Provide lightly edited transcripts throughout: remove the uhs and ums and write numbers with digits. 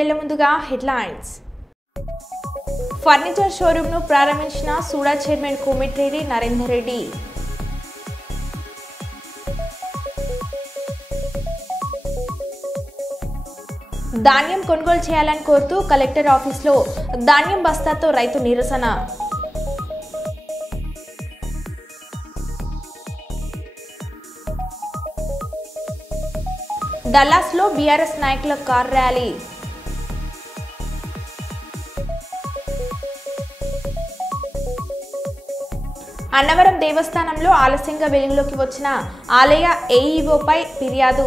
బులెటిన్ల ముందుగా headlines. Furniture showroom ను ప్రారంభించిన సూడా చైర్మన్ కోమిటిరెడ్డి నరేందర్ రెడ్డి. ధాన్యం కొనుగోలు చేయాలని కోరుతూ కలెక్టర్ ఆఫీసులో ధాన్యం బస్తాతో రైతు నిరసన. డల్లాస్లో బీఆర్ఎస్ నాయకుల కార్ ర్యాలీ. అన్నవరం దేవస్థానంలో ఆలస్యంగా వెలుగులోకి వచ్చిన ఆలయ ఏఈఓపై ఫిర్యాదు.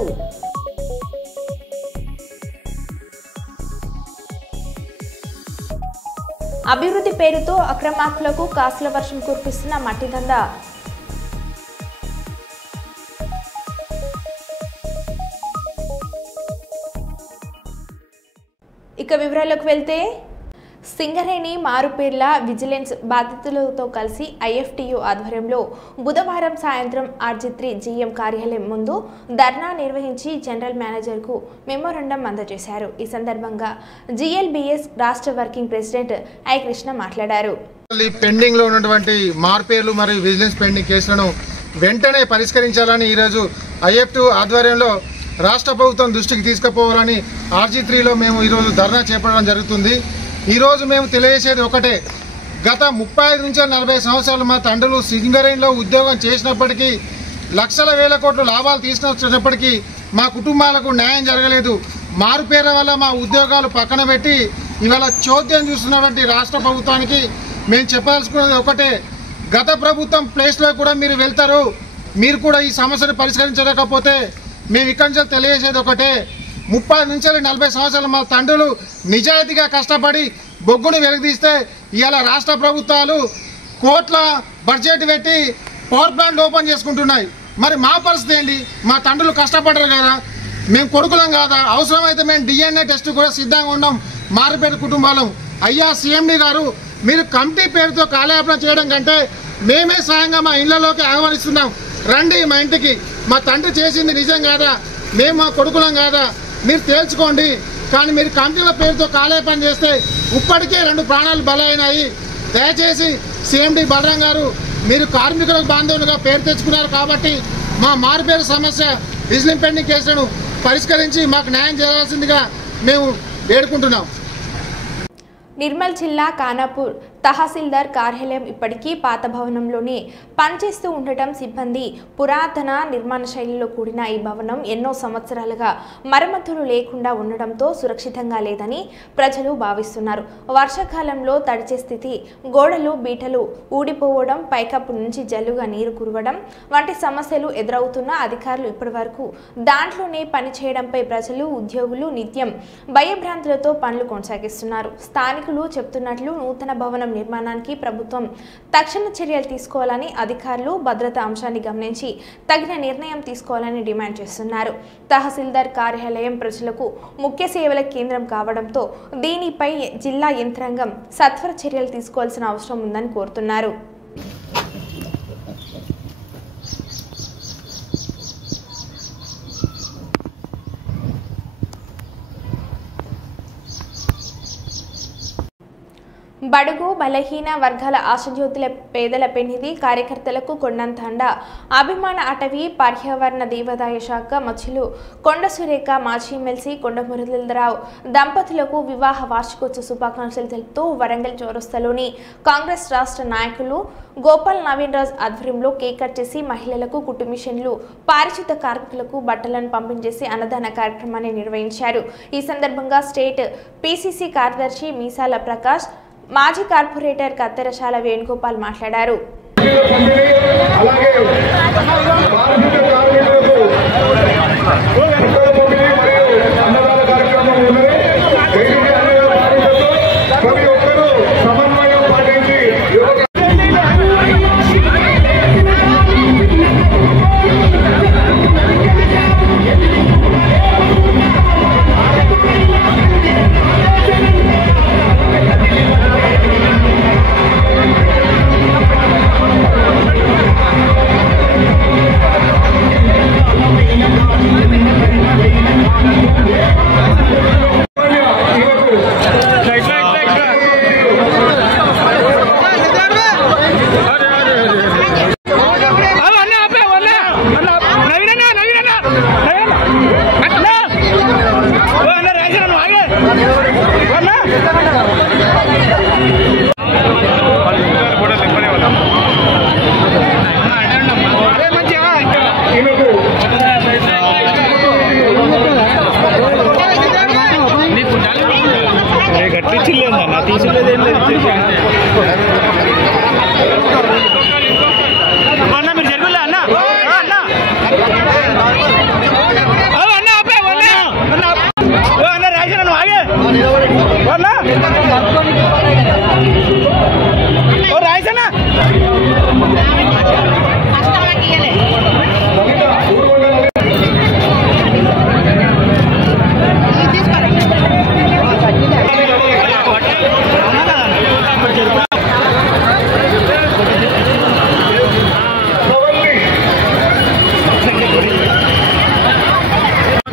అభివృద్ధి పేరుతో అక్రమార్కులకు కాసుల వర్షం కురిపిస్తున్న మట్టి దందా. ఇక వివరాలకు వెళ్తే, సింగరేణి మారుపేర్ల విజిలెన్స్ బాధితులతో కలిసి ఐఎఫ్టియు ఆధ్వర్యంలో బుధవారం సాయంత్రం RG3 GM కార్యాలయం ముందు ధర్నా నిర్వహించి జనరల్ మేనేజర్కు మెమోరాండం అందజేశారు. ఈ సందర్భంగా GLBS రాష్ట్ర వర్కింగ్ ప్రెసిడెంట్ ఐ కృష్ణ మాట్లాడారు. పెండింగ్ లో ఉన్నటువంటి మార్పేర్లు మరియు విజిలెన్స్ పెండింగ్ కేసులను వెంటనే పరిష్కరించాలని ఈరోజు IFTU ఆధ్వర్యంలో రాష్ట్ర ప్రభుత్వం దృష్టికి తీసుకుపోవాలని RG3లో మేము ఈరోజు ధర్నా చేపట్టడం జరుగుతుంది. ఈరోజు మేము తెలియజేసేది ఒకటే, గత 35 నుంచి 40 సంవత్సరాలు మా తండ్రులు సింగరేణిలో ఉద్యోగం చేసినప్పటికీ లక్షల వేల కోట్ల లాభాలు తీసుకొచ్చినప్పటికీ మా కుటుంబాలకు న్యాయం జరగలేదు. మారుపేర్ల వల్ల మా ఉద్యోగాలు పక్కన పెట్టి ఇవాళ చోద్యం చూస్తున్నటువంటి రాష్ట్ర ప్రభుత్వానికి మేము చెప్పదలుచుకున్నది ఒకటే, గత ప్రభుత్వం ప్లేస్లో కూడా మీరు వెళ్తారు, మీరు కూడా ఈ సమస్యను పరిష్కరించలేకపోతే మేము ఇక్కడి నుంచి తెలియజేసేది ఒకటే, 30 నుంచి 40 సంవత్సరాలు మా తండ్రులు నిజాయితీగా కష్టపడి బొగ్గును వెలుగుదీస్తే ఇవాళ రాష్ట్ర ప్రభుత్వాలు కోట్ల బడ్జెట్ పెట్టి పవర్ ప్లాంట్ ఓపెన్ చేసుకుంటున్నాయి. మరి మా పరిస్థితి ఏంటి? మా తండ్రులు కష్టపడరు కదా, మేము కొడుకులం కాదా? అవసరమైతే మేము DNA టెస్ట్ కూడా సిద్ధంగా ఉన్నాం మారుపేట కుటుంబాలం. అయ్యా CMD గారు, మీరు కమిటీ పేరుతో కాలయాపన చేయడం కంటే మేమే స్వయంగా మా ఇళ్లలోకి ఆహ్వానిస్తున్నాం, రండి మా ఇంటికి. మా తండ్రి చేసింది నిజం కాదా? మేము మా కొడుకులం కాదా? మీరు తేల్చుకోండి. కానీ మీరు కమిటీల పేరుతో కాలయాపన చేస్తే ఇప్పటికే 2 ప్రాణాలు బలైనాయి. దయచేసి CMD బలరాం గారు, మీరు కార్మికులకు బాంధవులుగా పేరు తెచ్చుకున్నారు కాబట్టి మా మారుపేరు సమస్య విజిలెన్స్ పెండింగ్ కేసులను పరిష్కరించి మాకు న్యాయం చేయాల్సిందిగా మేము వేడుకుంటున్నాం. నిర్మల్ జిల్లా ఖానాపూర్ తహసీల్దార్ కార్యాలయం ఇప్పటికీ పాత భవనంలోనే పనిచేస్తూ ఉండటం, సిబ్బంది పురాతన నిర్మాణ శైలిలో కూడిన ఈ భవనం ఎన్నో సంవత్సరాలుగా మరమ్మతులు లేకుండా ఉండడంతో సురక్షితంగా లేదని ప్రజలు భావిస్తున్నారు. వర్షాకాలంలో తడిచే స్థితి, గోడలు బీటలు ఊడిపోవడం, పైకప్పు నుంచి జల్లుగా నీరు కురవడం వంటి సమస్యలు ఎదురవుతున్న అధికారులు ఇప్పటివరకు దాంట్లోనే పనిచేయడంపై ప్రజలు, ఉద్యోగులు నిత్యం భయభ్రాంతులతో పనులు కొనసాగిస్తున్నారు. స్థానికులు చెప్తున్నట్లు నూతన భవనం నిర్మాణానికి ప్రభుత్వం తక్షణ చర్యలు తీసుకోవాలని, అధికారులు భద్రతా అంశాన్ని గమనించి తగిన నిర్ణయం తీసుకోవాలని డిమాండ్ చేస్తున్నారు. తహసీల్దార్ కార్యాలయం ప్రజలకు ముఖ్య సేవల కేంద్రం కావడంతో దీనిపై జిల్లా యంత్రాంగం సత్వర చర్యలు తీసుకోవాల్సిన అవసరం ఉందని కోరుతున్నారు. బడుగు బలహీన వర్గాల ఆశజ్యోతుల పేదల పెన్నిధి కార్యకర్తలకు కొండంత అండ. అభిమాన అటవీ పర్యావరణ దేవాదాయ శాఖ మధ్యులు కొండ సురేఖ మాజీ ఎమ్మెల్సీ కొండ మురళీధరరావు దంపతులకు వివాహ వార్షికోత్సవ శుభాకాంక్షలు తెలుపుతూ వరంగల్ చౌరస్తాలోని కాంగ్రెస్ రాష్ట్ర నాయకులు గోపాల్ నవీన్ రాజ్ ఆధ్వర్యంలో కేక్ కట్ చేసి మహిళలకు కుట్టు మిషన్లు, పారిశుద్ధ కార్మికులకు బట్టలను పంపించేసి అన్నదాన కార్యక్రమాన్ని నిర్వహించారు. ఈ సందర్భంగా స్టేట్ PCC కార్యదర్శి మీసాల ప్రకాష్, మాజీ కార్పొరేటర్ కత్తెరశాల వేణుగోపాల్ మాట్లాడారు.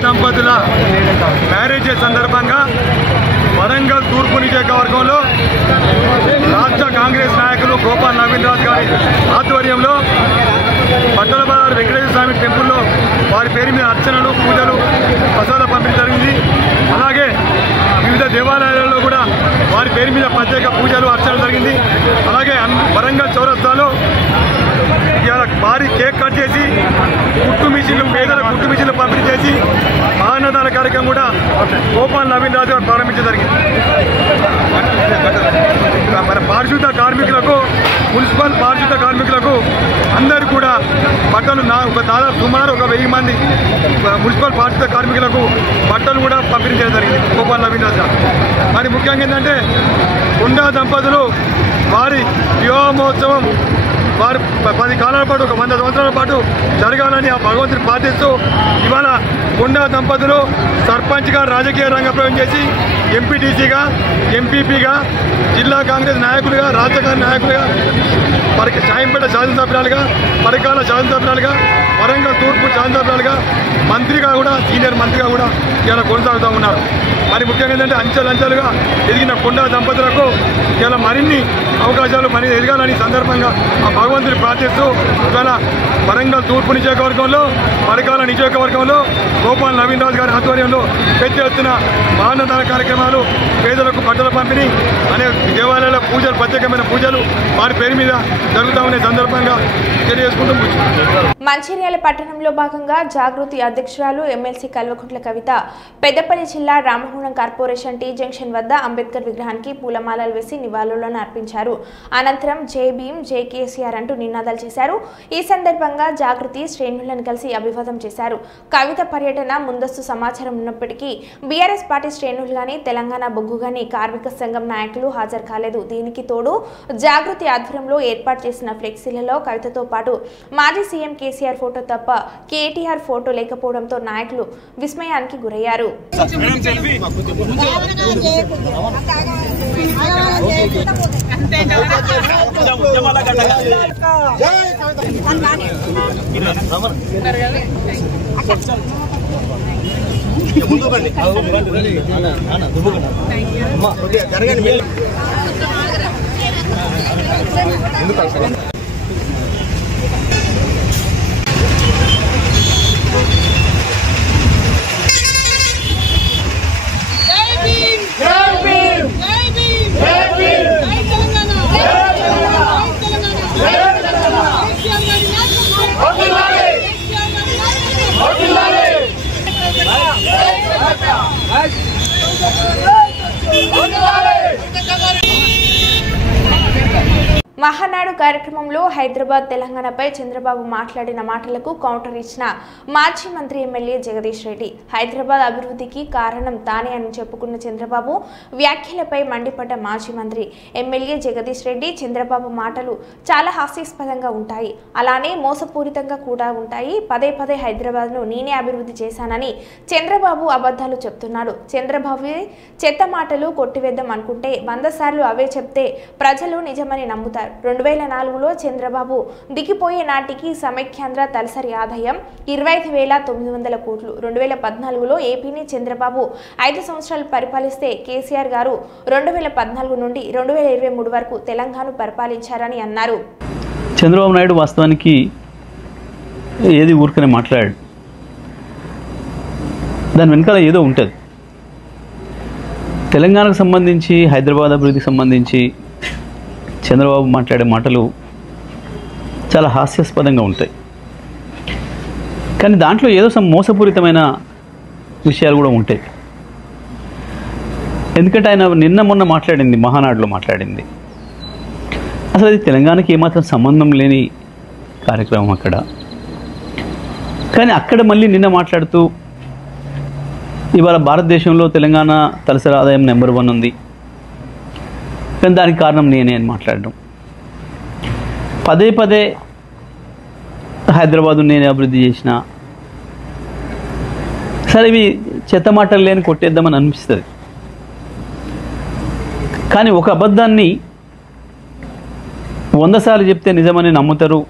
దంపతుల మ్యారేజ్ సందర్భంగా వరంగల్ తూర్పు నియోజకవర్గంలో రాష్ట్ర కాంగ్రెస్ నాయకులు గోపాల్ నవీన్ రాజ్ గారి ఆధ్వర్యంలో పట్టణ బజార్ వెంకటేశ్వర స్వామి టెంపుల్లో వారి పేరు మీద అర్చనలు పూజలు ప్రసాద పంపిణీ జరిగింది. అలాగే వివిధ దేవాలయాలలో కూడా వారి పేరు మీద ప్రత్యేక పూజలు అర్చనలు జరిగింది. అలాగే వరంగల్ చౌరస్తాలో భారీ కేక్ కట్ చేసి కుట్టు మిషన్లు పేదల కుట్టు మిషన్లు పంపిణీ చేసి అన్నదాన కార్యక్రమం కూడా గోపాల్ నవీన్ రాజు గారు ప్రారంభించడం జరిగింది. మన పారిశుద్ధ కార్మికులకు మున్సిపల్ పారిశుద్ధ కార్మికులకు అందరూ కూడా బట్టలు దాదాపు సుమారు 1000 మంది మున్సిపల్ పారిశుద్ధ కార్మికులకు బట్టలు కూడా పంపిణీ చేయడం జరిగింది గోపాల్ నవీన్ రాజు గారు. మరి ముఖ్యంగా ఏంటంటే కొండా దంపతులు వారి వివాహ మహోత్సవం వారు 10 కాలాల పాటు 100 సంవత్సరాల పాటు జరగాలని ఆ భగవంతుని ప్రార్థిస్తూ ఇవాళ కొండా దంపతులు సర్పంచ్గా రాజకీయ రంగ ప్రవేశం చేసి ఎంపీటీసీగా ఎంపీపీగా జిల్లా కాంగ్రెస్ నాయకులుగా రాజకీయ నాయకులుగా సాయంపేట శాసనసభ్యులుగా పరకాల శాసనసభ్యులుగా వరంగల్ తూర్పు శాసనసభ్యులుగా మంత్రిగా కూడా సీనియర్ మంత్రిగా కూడా ఇలా కొనసాగుతూ ఉన్నారు. మరి ముఖ్యంగా ఏంటంటే అంచెలంచెలుగా ఎదిగిన కొండా దంపతులకు ఇలా మరిన్ని అవకాశాలు ఎదగాలని సందర్భంగా ఆ భగవంతుని ప్రార్థిస్తూ ఇవాళ వరంగల్ తూర్పు నియోజకవర్గంలో పరకాల నియోజకవర్గంలో గోపాల్ నవీన్ రాజ్ గారి ఆధ్వర్యంలో పెద్ద ఎత్తున అన్నదాన కార్యక్రమాలు పేదలకు బట్టల పంపిణీ అనే దేవాలయాల పూజలు ప్రత్యేకమైన పూజలు వారి పేరు మీద జరుగుతూ ఉండే సందర్భంగా తెలియజేసుకుంటూ మంచిర్యాల పట్టణంలో భాగంగా జాగృతి అధ్యక్షురాలు ఎమ్మెల్సీ కల్వకుంట్ల కవిత పెద్దపల్లి జిల్లా రామగుండం కార్పొరేషన్ టీ జంక్షన్ వద్ద అంబేద్కర్ విగ్రహానికి పూలమాలలు వేసి నివాళులను అర్పించారు. అనంతరం జై భీమ్ జై కేసీఆర్ అంటూ నినాదాలు చేశారు. ఈ సందర్భంగా జాగృతి శ్రేణులను కలిసి అభివాదం చేశారు. కవిత పర్యటన ముందస్తు సమాచారం ఉన్నప్పటికీ బీఆర్ఎస్ పార్టీ శ్రేణులు గాని తెలంగాణ బొగ్గు గాని కార్మిక సంఘం నాయకులు హాజరు కాలేదు. దీనికి తోడు జాగృతి ఆధ్వర్యంలో ఏర్పాటు చేసిన ఫ్లెక్సీలలో కవితతో పాటు మాజీ సీఎం కేసీఆర్ ఫోటో తప్ప కేటీఆర్ ఫోటో లేకపోవడంతో నాయకులు విస్మయానికి గురయ్యారు. మహానాడు కార్యక్రమంలో హైదరాబాద్ తెలంగాణపై చంద్రబాబు మాట్లాడిన మాటలకు కౌంటర్ ఇచ్చిన మాజీ మంత్రి ఎమ్మెల్యే జగదీష్ రెడ్డి. హైదరాబాద్ అభివృద్ధికి కారణం తానే అని చెప్పుకున్న చంద్రబాబు వ్యాఖ్యలపై మండిపడ్డ మాజీ మంత్రి ఎమ్మెల్యే జగదీష్ రెడ్డి చంద్రబాబు మాటలు చాలా హాస్యాస్పదంగా ఉంటాయి, అలానే మోసపూరితంగా కూడా ఉంటాయి. పదే పదే హైదరాబాద్ను నేనే అభివృద్ధి చేశానని చంద్రబాబు అబద్ధాలు చెప్తున్నాడు. చంద్రబాబు చెత్త మాటలు కొట్టివేద్దాం అనుకుంటే 100 సార్లు అవే చెప్తే ప్రజలు నిజమని నమ్ముతారు. 2004లో చంద్రబాబు దిగిపోయే నాటికి సమైక్యాంధ్ర తలసరి ఆదాయం 25,900 కోట్లు. 2014లో ఏపీని చంద్రబాబు 5 సంవత్సరాలు పరిపాలిస్తే కేసీఆర్ గారు 2014 నుండి 2023 వరకు తెలంగాణ పరిపాలించారని అన్నారు. చంద్రబాబు నాయుడు వాస్తవానికి ఏది ఊరికనే మాట్లాడాడు, దాని వెనకాల ఏదో ఉంటుంది. తెలంగాణకు సంబంధించి, హైదరాబాద్ అభివృద్ధికి సంబంధించి చంద్రబాబు మాట్లాడే మాటలు చాలా హాస్యాస్పదంగా ఉంటాయి. కానీ దాంట్లో ఏదో మోసపూరితమైన విషయాలు కూడా ఉంటాయి. ఎందుకంటే ఆయన నిన్న మొన్న మాట్లాడింది, మహానాడులో మాట్లాడింది, అసలు అది తెలంగాణకి ఏమాత్రం సంబంధం లేని కార్యక్రమం అక్కడ. కానీ అక్కడ మళ్ళీ నిన్న మాట్లాడుతూ ఇవాళ భారతదేశంలో తెలంగాణ తలసరి ఆదాయం నెంబర్ 1 ఉంది, కానీ దానికి కారణం నేనే అని మాట్లాడడం. పదే పదే హైదరాబాదు నేనే అభివృద్ధి చేసిన. సరే, ఇవి చెత్త మాటలు లేని కొట్టేద్దామని అనిపిస్తుంది. కానీ ఒక అబద్ధాన్ని 100 సార్లు చెప్తే నిజమని నమ్ముతారు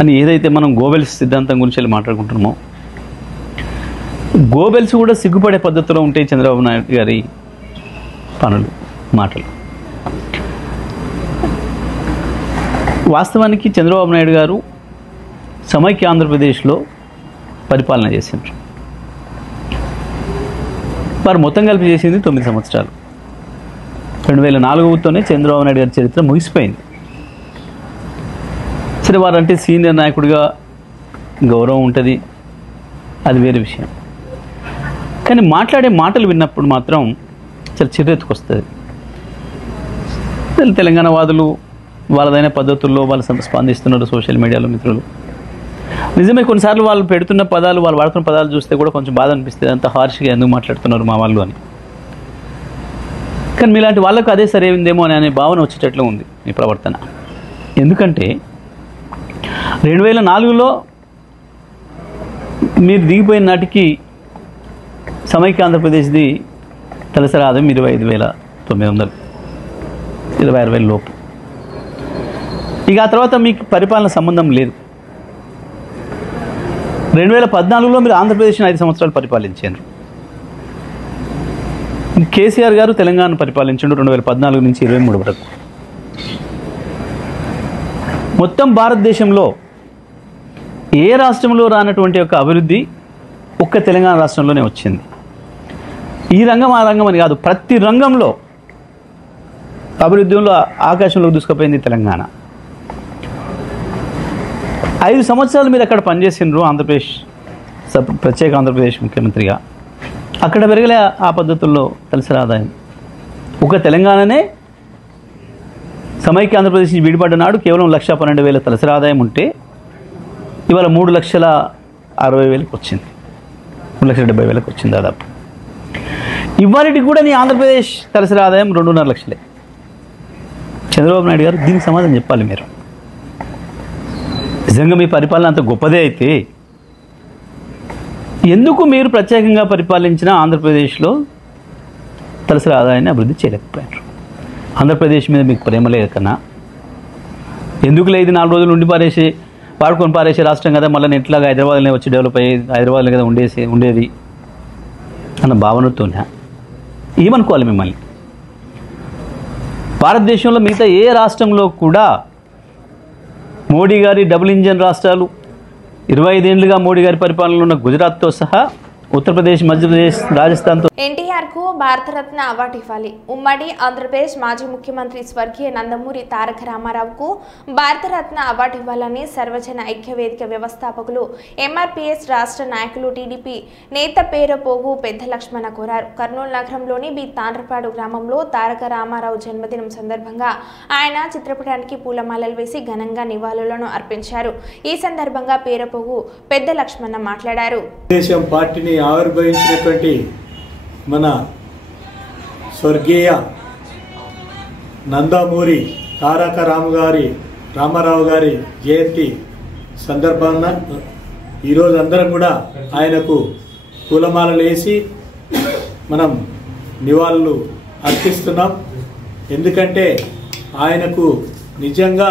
అని ఏదైతే మనం గోబెల్స్ సిద్ధాంతం గురించి మాట్లాడుకుంటున్నామో, గోబెల్స్ కూడా సిగ్గుపడే పద్ధతిలో ఉంటాయి చంద్రబాబు నాయుడు గారి పనులు, మాటలు. వాస్తవానికి చంద్రబాబు నాయుడు గారు సమైక్య ఆంధ్రప్రదేశ్లో పరిపాలన చేసిండ్రు. వారు మొత్తం కలిపి చేసింది 9 సంవత్సరాలు. 2004తోనే చంద్రబాబు నాయుడు గారి చరిత్ర ముగిసిపోయింది. సరే, వారంటే సీనియర్ నాయకుడిగా గౌరవం ఉంటుంది, అది వేరే విషయం. కానీ మాట్లాడే మాటలు విన్నప్పుడు మాత్రం చాలా చిరెత్తుకొస్తుంది. తెలంగాణ వాదులు వాళ్ళదైన పద్ధతుల్లో వాళ్ళు స్పందిస్తున్నారు సోషల్ మీడియాలో. మిత్రులు, నిజమే, కొన్నిసార్లు వాళ్ళు పెడుతున్న పదాలు, వాళ్ళు వాడుతున్న పదాలు చూస్తే కూడా కొంచెం బాధ అనిపిస్తుంది, అంత హార్ష్గా ఎందుకు మాట్లాడుతున్నారు మా వాళ్ళు అని. కానీ మీలాంటి వాళ్ళకు అదే సరైందేమో అనే భావన వచ్చేటట్లు ఉంది మీ ప్రవర్తన. ఎందుకంటే 2004లో మీరు దిగిపోయిన నాటికి సమైక్య ఆంధ్రప్రదేశ్ది తలసరి ఆదాయం 25,900, 26,000 లోపు. ఇక ఆ తర్వాత మీకు పరిపాలన సంబంధం లేదు. 2014లో మీరు ఆంధ్రప్రదేశ్ని 5 సంవత్సరాలు పరిపాలించారు. కేసీఆర్ గారు తెలంగాణ పరిపాలించాడు 2014 నుంచి 23 వరకు. మొత్తం భారతదేశంలో ఏ రాష్ట్రంలో రానటువంటి ఒక అభివృద్ధి ఒక్క తెలంగాణ రాష్ట్రంలోనే వచ్చింది. ఈ రంగం ఆ రంగం అని కాదు, ప్రతి రంగంలో అభివృద్ధిలో ఆకాశంలోకి దూసుకుపోయింది తెలంగాణ. 5 సంవత్సరాలు మీరు అక్కడ పనిచేసినారు ఆంధ్రప్రదేశ్ ప్రత్యేక ఆంధ్రప్రదేశ్ ముఖ్యమంత్రిగా. అక్కడ పెరగలే ఆ పద్ధతుల్లో తలసరి ఆదాయం. ఒక తెలంగాణనే సమైక్య ఆంధ్రప్రదేశ్ నుంచి విడిపడ్డ నాడు కేవలం 1,12,000 తలసరి ఆదాయం ఉంటే ఇవాళ 3,60,000 వచ్చింది, 3,70,000 వచ్చింది దాదాపు. ఇవాళకి కూడా నీ ఆంధ్రప్రదేశ్ తలసరి ఆదాయం 2.5 లక్షలే. చంద్రబాబు నాయుడు గారు దీనికి సమాధానం చెప్పాలి. మీరు నిజంగా మీ పరిపాలన అంత గొప్పదే అయితే ఎందుకు మీరు ప్రత్యేకంగా పరిపాలించిన ఆంధ్రప్రదేశ్లో తలసరి ఆదాయాన్ని అభివృద్ధి చేయలేకపోయారు? ఆంధ్రప్రదేశ్ మీద మీకు ప్రేమ లేక కన్నా ఎందుకు లేదు? 4 రోజులు ఉండి వాడుకొని పారేసే రాష్ట్రం కదా, మళ్ళీ ఎట్లాగా హైదరాబాద్లోనే వచ్చి డెవలప్ అయ్యి హైదరాబాద్లో కదా ఉండేది అన్న భావనతోనే ఏమనుకోవాలి మిమ్మల్ని? భారతదేశంలో మిగతా ఏ రాష్ట్రంలో కూడా మోడీ గారి డబుల్ ఇంజన్ రాష్ట్రాలు 25 ఏళ్లుగా మోడీ గారి పరిపాలనలో ఉన్న గుజరాత్తో సహా ఉత్తరప్రదేశ్, మధ్యప్రదేశ్, రాజస్థాన్తో ఎన్టీఆర్కు భారతరత్న అవార్డు ఇవ్వాలి. ఉమ్మడి ఆంధ్రప్రదేశ్ మాజీ ముఖ్యమంత్రి స్వర్గీయ నందమూరి తారక రామారావుకు భారతరత్న అవార్డు ఇవ్వాలని సర్వజన ఐక్యవేదిక వ్యవస్థాపకులు ఎంఆర్పీఎస్ రాష్ట్ర నాయకులు టీడీపీ నేత పేరపోగు పెద్ద లక్ష్మణ కోరారు. కర్నూలు నగరంలోని బి తాండ్రపాడు గ్రామంలో తారక రామారావు జన్మదినం సందర్భంగా ఆయన చిత్రపటానికి పూలమాలలు వేసి ఘనంగా నివాళులను అర్పించారు. ఈ సందర్భంగా పేరపోగు పెద్ద లక్ష్మణ మాట్లాడారు. పార్టీని ఆవిర్భవించినటువంటి మన స్వర్గీయ నందమూరి తారక రామారావు గారి జయంతి సందర్భంగా ఈరోజు అందరం కూడా ఆయనకు పూలమాలలు వేసి మనం నివాళులు అర్పిస్తున్నాం. ఎందుకంటే ఆయనకు నిజంగా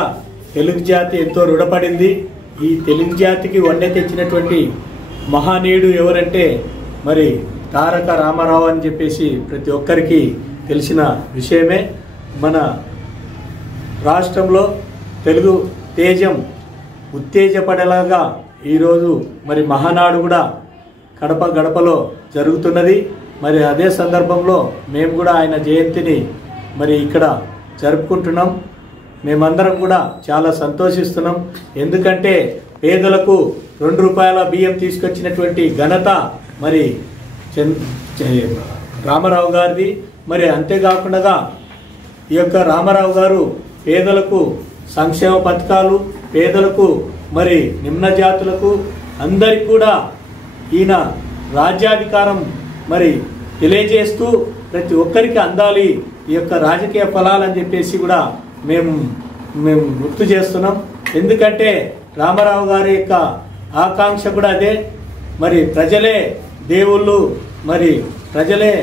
తెలుగు జాతి ఎంతో రుణపడింది. ఈ తెలుగు జాతికి వన్నె తెచ్చినటువంటి మహానీయుడు ఎవరంటే మరి తారక రామారావు అని చెప్పేసి ప్రతి ఒక్కరికి తెలిసిన విషయమే. మన రాష్ట్రంలో తెలుగు తేజం ఉత్తేజపడేలాగా ఈరోజు మరి మహానాడు కూడా కడప గడపలో జరుగుతున్నది. మరి అదే సందర్భంలో మేము కూడా ఆయన జయంతిని మరి ఇక్కడ జరుపుకుంటున్నాం. మేమందరం కూడా చాలా సంతోషిస్తున్నాం. ఎందుకంటే పేదలకు 2 రూపాయల బియ్యం తీసుకొచ్చినటువంటి ఘనత మరి రామారావు గారిది. మరి అంతేకాకుండా ఈ యొక్క రామారావు గారు పేదలకు సంక్షేమ పథకాలు, పేదలకు మరి నిమ్న జాతులకు అందరికి కూడా ఈయన రాజ్యాధికారం మరి తెలియజేస్తూ ప్రతి ఒక్కరికి అందాలి ఈ యొక్క రాజకీయ ఫలాలని చెప్పేసి కూడా మేము గుర్తు చేస్తున్నాం. ఎందుకంటే రామారావు గారి యొక్క ఆకాంక్ష కూడా అదే. మరి ప్రజలే దేవుళ్ళు, మరి ప్రజలే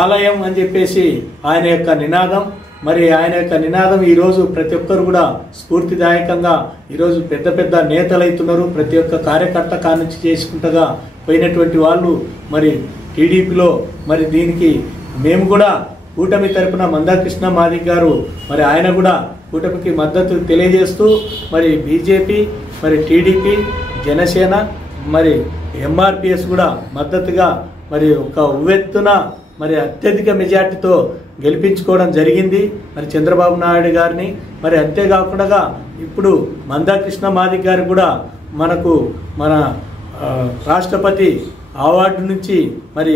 ఆలయం అని చెప్పేసి ఆయన యొక్క నినాదం. మరి ఆయన యొక్క నినాదం ఈరోజు ప్రతి ఒక్కరు కూడా స్ఫూర్తిదాయకంగా ఈరోజు పెద్ద పెద్ద నేతలు అవుతున్నారు. ప్రతి ఒక్క కార్యకర్త కానుంచి చేసుకుంటగా పోయినటువంటి వాళ్ళు మరి టీడీపీలో మరి దీనికి మేము కూడా కూటమి తరపున మందాకృష్ణ మాదిక్ గారు మరి ఆయన కూడా కూటమికి మద్దతు తెలియజేస్తూ మరి బీజేపీ, మరి టీడీపీ, జనసేన, మరి ఎంఆర్పిఎస్ కూడా మద్దతుగా మరి ఒక ఉవ్వెత్తున మరి అత్యధిక మెజార్టీతో గెలిపించుకోవడం జరిగింది మరి చంద్రబాబు నాయుడు గారిని. మరి అంతేకాకుండా ఇప్పుడు మందాకృష్ణ మాదిక్ గారు కూడా మనకు మన రాష్ట్రపతి అవార్డు నుంచి మరి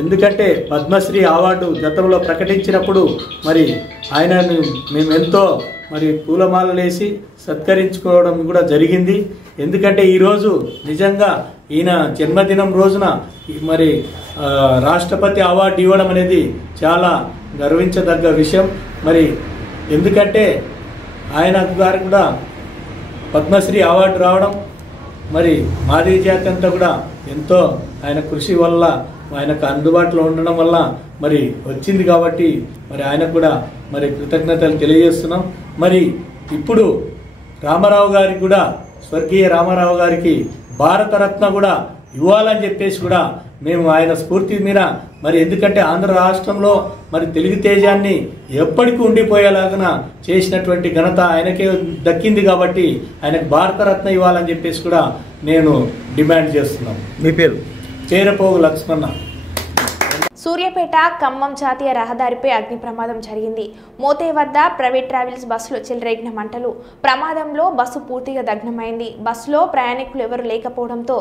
ఎందుకంటే పద్మశ్రీ అవార్డు గతంలో ప్రకటించినప్పుడు మరి ఆయనను మేమెంతో మరి పూలమాలలేసి సత్కరించుకోవడం కూడా జరిగింది. ఎందుకంటే ఈరోజు నిజంగా ఈయన జన్మదినం రోజున మరి రాష్ట్రపతి అవార్డు ఇవ్వడం అనేది చాలా గర్వించదగ్గ విషయం. మరి ఎందుకంటే ఆయన గారు కూడా పద్మశ్రీ అవార్డు రావడం మరి మాదిగ జాతి అంతా కూడా ఎంతో ఆయన కృషి వల్ల, ఆయనకు అందుబాటులో ఉండడం వల్ల మరి వచ్చింది. కాబట్టి మరి ఆయనకు కూడా మరి కృతజ్ఞతలు తెలియజేస్తున్నాం. మరి ఇప్పుడు రామారావు గారికి కూడా, స్వర్గీయ రామారావు గారికి భారతరత్న కూడా ఇవ్వాలని చెప్పేసి కూడా మేము ఆయన స్ఫూర్తి మీద మరి ఎందుకంటే ఆంధ్ర రాష్ట్రంలో మరి తెలుగు తేజాన్ని ఎప్పటికీ ఉండిపోయేలాగా చేసినటువంటి ఘనత ఆయనకే దక్కింది. కాబట్టి ఆయనకు భారతరత్న ఇవ్వాలని చెప్పేసి కూడా నేను డిమాండ్ చేస్తున్నాం. మీ పేరు? చేరపోగు లక్ష్మణ. సూర్యాపేట ఖమ్మం జాతీయ రహదారిపై అగ్ని ప్రమాదం జరిగింది. మోతే వద్ద ప్రైవేట్ ట్రావెల్స్ బస్సులో చెలరేగిన మంటలు. ప్రమాదంలో బస్సు పూర్తిగా దగ్నమైంది. బస్సులో ప్రయాణికులు ఎవరు లేకపోవడంతో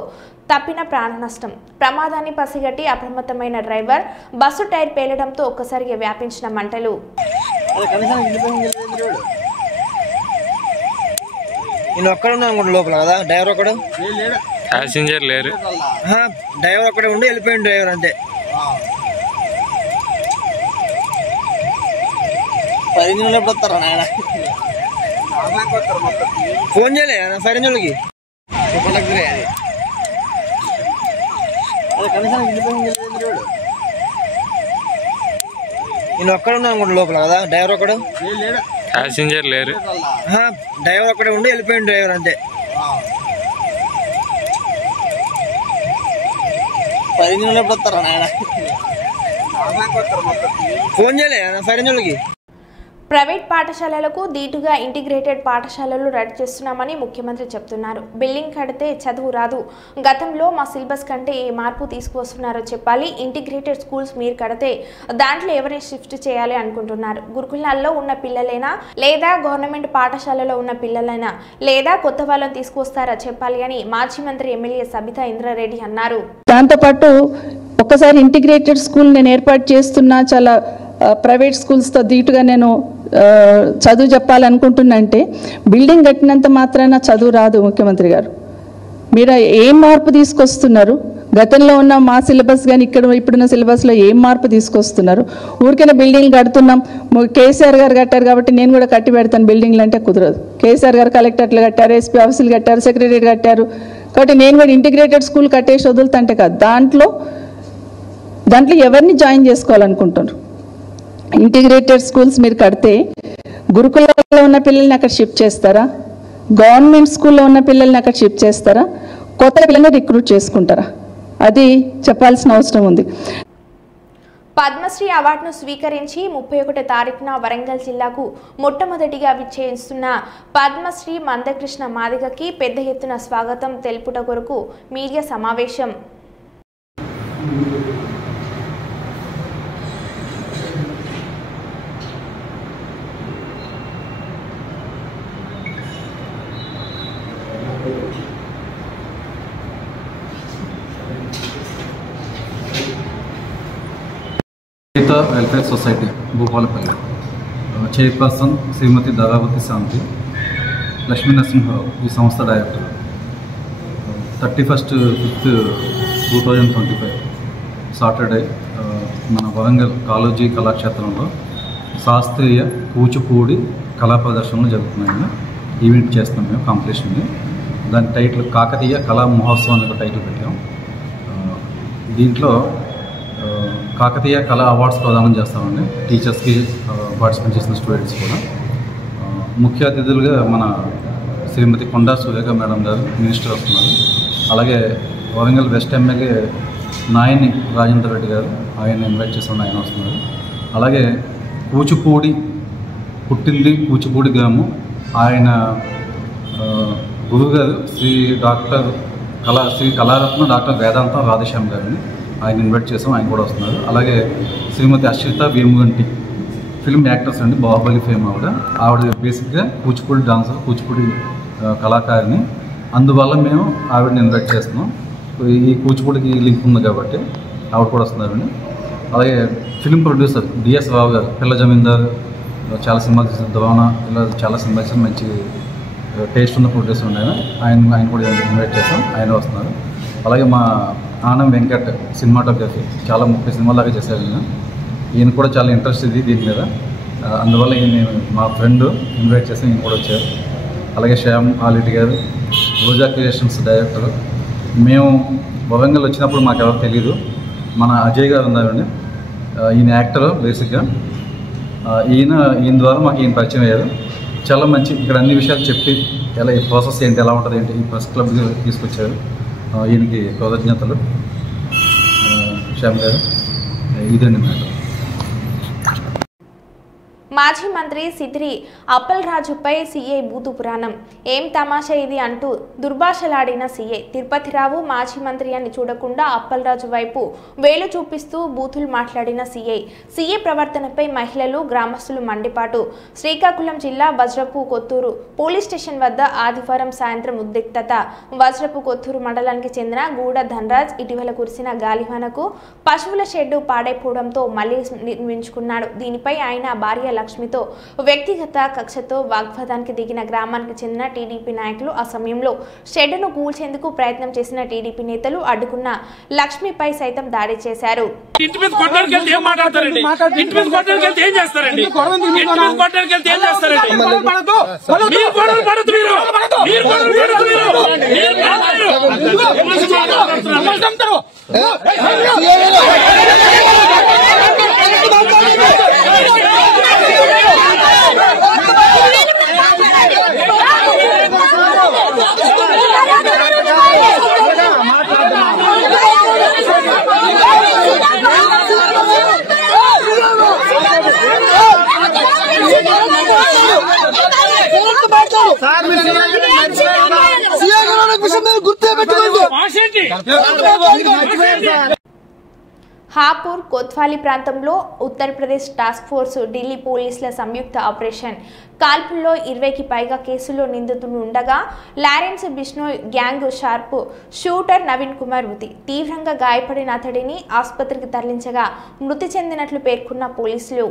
తప్పిన ప్రాణ నష్టం. ప్రమాదాన్ని పసిగట్టి అప్రమత్తమైన డ్రైవర్ బస్సు టైర్ పేలడంతో ఒక్కసారిగా వ్యాపించిన మంటలు. లోపల కదా డ్రైవర్ ఒకడు, ప్యాసింజర్ లేరు. డ్రైవర్ ఒకడే ఉండి వెళ్ళిపోయింది. డ్రైవర్ అంతే. 10 నిమిషాలు ఎప్పుడు వస్తారా నాయన? ఫోన్ చేయలే 10 నిమిషాలకి. నేను ఒక్కడ ఉన్నాను అనుకుంటా లోపల కదా డ్రైవర్ ఒకడు, ప్యాసింజర్ లేరు. డ్రైవర్ ఒకడే ఉండి వెళ్ళిపోయింది. డ్రైవర్ అంతే. 10 నిమిషాలు ఎప్పుడు వస్తారా నాయన? ఫోన్ చేయలే 10 నిమిషాలకి. ప్రైవేట్ పాఠశాలలకు దీటుగా ఇంటిగ్రేటెడ్ పాఠశాలలు రెడీ చేస్తున్నామని ముఖ్యమంత్రి చెప్తున్నారు. బిల్డింగ్ కడితే చదువు రాదు. గతంలో మా సిలబస్ కంటే ఏ మార్పు తీసుకువస్తున్నారో చెప్పాలి. ఇంటిగ్రేటెడ్ స్కూల్స్ మీరు కడితే దాంట్లో ఎవరిని షిఫ్ట్ చేయాలి అనుకుంటున్నారు. గురుకులాల్లో ఉన్న పిల్లలైనా లేదా గవర్నమెంట్ పాఠశాలలో ఉన్న పిల్లలైనా లేదా కొత్త వాళ్ళని తీసుకువస్తారా చెప్పాలి అని మాజీ మంత్రి ఎమ్మెల్యే సబితా ఇంద్రారెడ్డి అన్నారు. దాంతోపాటు ఒక్కసారి ఇంటిగ్రేటెడ్ స్కూల్ నేను ఏర్పాటు చేస్తున్నా, చాలా ప్రైవేట్ స్కూల్స్తో దీటుగా నేను చదువు చెప్పాలనుకుంటున్నా అంటే బిల్డింగ్ కట్టినంత మాత్రాన చదువు రాదు. ముఖ్యమంత్రి గారు మీరు ఏం మార్పు తీసుకొస్తున్నారు? గతంలో ఉన్న మా సిలబస్ కానీ ఇప్పుడున్న సిలబస్లో ఏం మార్పు తీసుకొస్తున్నారు? ఊరికైనా బిల్డింగ్లు కడుతున్నాం, కేసీఆర్ గారు కట్టారు కాబట్టి నేను కూడా కట్టి పెడతాను బిల్డింగ్లు అంటే కుదరదు. కేసీఆర్ గారు కలెక్టర్లు కట్టారు, ఎస్పీ ఆఫీసులు కట్టారు, సెక్రటరీ కట్టారు. కాబట్టి నేను కూడా ఇంటిగ్రేటెడ్ స్కూల్ కట్టేసి వదులుతుంటే కాదు, దాంట్లో ఎవరిని జాయిన్ చేసుకోవాలనుకుంటున్నారు? ఇంటిగ్రేటెడ్ స్కూల్స్ మీరు కడితే గురుకులాల్లో ఉన్న పిల్లల్ని అక్కడ షిఫ్ట్ చేస్తారా? గవర్నమెంట్ స్కూల్లో ఉన్న పిల్లల్ని అక్కడ షిఫ్ట్ చేస్తారా? కొత్త పిల్లల్ని రిక్రూట్ చేసుకుంటారా? అది చెప్పాల్సిన అవసరం ఉంది. పద్మశ్రీ అవార్డును స్వీకరించి 31వ తారీఖున వరంగల్ జిల్లాకు మొట్టమొదటిగా విచ్చేస్తున్న పద్మశ్రీ మందకృష్ణ మాదిగకి పెద్ద ఎత్తున స్వాగతం తెలుపుట కొరకు మీడియా సమావేశం. Geetha welfare society Bhupalpally chairperson Shrimati Daravathi Shanti, Lakshmi Narasimharao ఈ సంస్థ డైరెక్టర్. 31/5/2025 సాటర్డే మన వరంగల్ కాళోజీ కళాక్షేత్రంలో శాస్త్రీయ కూచిపూడి కళా ప్రదర్శనలు జరుగుతున్నాయి. ఈవెంట్ చేస్తున్నాం మేము కాంపిటీషన్ని. దాని టైటిల్ కాకతీయ కళా మహోత్సవం అనే ఒక టైటిల్ పెట్టాం. దీంట్లో కాకతీయ కళా అవార్డ్స్ ప్రదానం చేస్తామండి. టీచర్స్కి, పార్టిసిపేట్ చేసిన స్టూడెంట్స్ కూడా. ముఖ్య అతిథులుగా మన శ్రీమతి కొండా సురేఖ మేడం గారు మినిస్టర్ వస్తున్నారు. అలాగే వరంగల్ వెస్ట్ ఎమ్మెల్యే నాయని రాజేంద్ర రెడ్డి గారు, ఆయన ఇన్వైట్ చేసిన ఆయన వస్తున్నారు. అలాగే కూచిపూడి పుట్టింది కూచిపూడి గ్రామం, ఆయన గురువుగారు శ్రీ కళారత్న డాక్టర్ వేదాంత రాధేశ్యామ్ గారిని ఆయన ఇన్వైట్ చేసాం. ఆయన కూడా వస్తున్నారు. అలాగే శ్రీమతి అశ్రిత వేముగంటి ఫిల్మ్ యాక్టర్స్ అండి, బాహుబలి ఫేమ్ ఆవిడ బేసిక్గా కూచిపూడి డాన్సర్, కూచిపూడి కళాకారిని. అందువల్ల మేము ఆవిడని ఇన్వైట్ చేస్తున్నాం. ఈ కూచిపూడికి లింక్ ఉంది కాబట్టి ఆవిడ కూడా వస్తున్నారండి. అలాగే ఫిల్మ్ ప్రొడ్యూసర్ డిఎస్ రావు గారు, పిల్ల జమీందార్ చాలా సినిమాలు చేసిన ద్రోణ, ఇలా చాలా సినిమాలు చేసిన మంచి టేస్ట్ ఉన్న ప్రొడ్యూసర్ ఉన్నాయి. ఆయన కూడా ఇన్వైట్ చేస్తాం, ఆయన వస్తున్నారు. అలాగే మా ఆనం వెంకట్ సినిమాటోగ్రఫీ చాలా 30 సినిమాలు దాకా చేశారు. ఈయన కూడా చాలా ఇంట్రెస్ట్ ఇది దీని మీద. అందువల్ల నేను మా ఫ్రెండ్ ఇన్వైట్ చేసి ఈయన కూడా వచ్చారు. అలాగే శ్యామ్ ఆలిటి గారు, రోజా క్రియేషన్స్ డైరెక్టర్. మేము వరంగల్ వచ్చినప్పుడు మాకు ఎవరు తెలీదు, మన అజయ్ గారు ఉన్నారండి, ఈయన యాక్టర్ బేసిక్గా. ఈయన ద్వారా మాకు ఈయన పరిచయం అయ్యారు. చాలా మంచి, ఇక్కడ అన్ని విషయాలు చెప్పి ఎలా ఈ ప్రాసెస్ ఏంటి, ఎలా ఉంటుంది ఏంటి, ఈ ప్రెస్ క్లబ్ తీసుకొచ్చారు. ఈయనకి కృతజ్ఞతలు. శ్యామ్ గారు, ఇదండి మ్యాటర్. మాజీ మంత్రి సిద్రి అప్పలరాజుపై సీఐ బూతు పురాణం. ఏం తమాషా ఇది అంటూ దుర్భాషలాడిన సీఐ తిరుపతిరావు మాజీ మంత్రి అని చూడకుండా అప్పలరాజు వైపు వేలు చూపిస్తూ బూతులు మాట్లాడిన సీఐ ప్రవర్తనపై మహిళలు, గ్రామస్తులు మండిపాటు. శ్రీకాకుళం జిల్లా వజ్రపు కొత్తూరు పోలీస్ స్టేషన్ వద్ద ఆదివారం సాయంత్రం ఉద్రిక్తత. వజ్రపు కొత్తూరు మండలానికి చెందిన గూడ ధనరాజ్ ఇటీవల కురిసిన గాలివానకు పశువుల షెడ్డు పాడైపోవడంతో మళ్లీ నిర్మించుకున్నాడు. దీనిపై ఆయన భార్య లక్ష్మితో వ్యక్తిగత కక్షతో వాగ్వాదానికి దిగిన గ్రామానికి చెందిన టీడీపీ నాయకులు ఆ సమయంలో షెడ్డును కూల్చేందుకు ప్రయత్నం చేసిన టీడీపీ నేతలు అడ్డుకున్న లక్ష్మిపై సైతం దాడి చేశారు. హాపూర్ కోత్వాలీ ప్రాంతంలో ఉత్తరప్రదేశ్ టాస్క్ ఫోర్స్, ఢిల్లీ పోలీసుల సంయుక్త ఆపరేషన్ కాల్పుల్లో 20కి పైగా కేసుల్లో నిందితులు ఉండగా Lawrence Bishnoi gang sharp shooter Naveen Kumar మృతి. తీవ్రంగా గాయపడిన అతడిని ఆసుపత్రికి తరలించగా మృతి చెందినట్లు పేర్కొన్న పోలీసులు.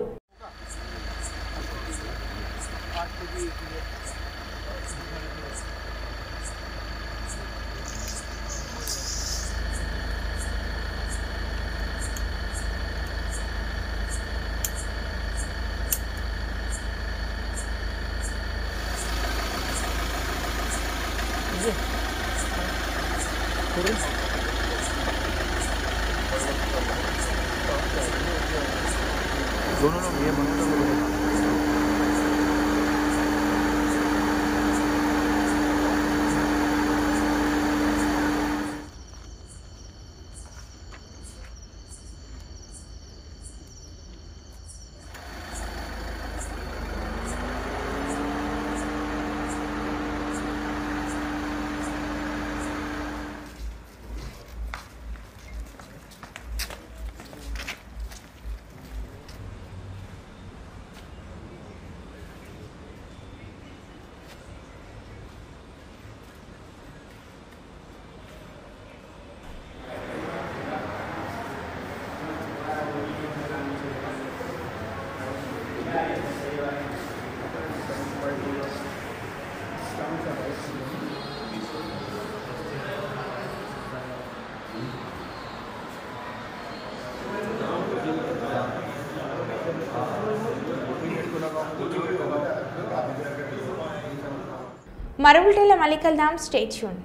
మరో బులెటిన్లో మళ్ళీ కలుద్దాం. Stay tune.